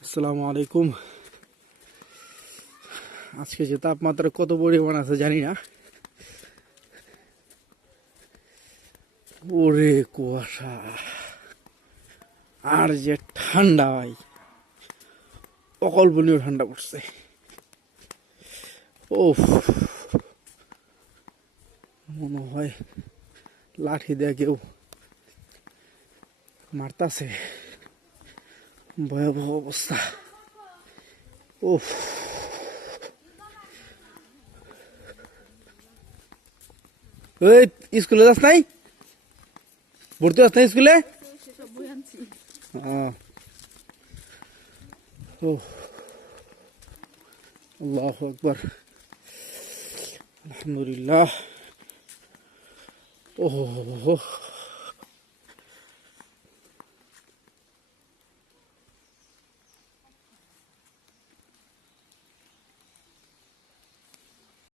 আসসালামু আলাইকুম। আজকে যে তাপমাত্রা কত পরিমাণ আছে জানি না। ওরে কুয়াশা, আর যে ঠান্ডা ভাই, অকল্পনীয় ঠান্ডা পড়ছে। ওফ, মনে হয় লাঠি দিয়ে কেউ মারতাছে। ভয়াবহ অবস্থা। ওফ, এই স্কুলে যাস নাই? ভর্তি যাস নাই স্কুলে? ও, আল্লাহু আকবার, আলহামদুলিল্লাহ। ও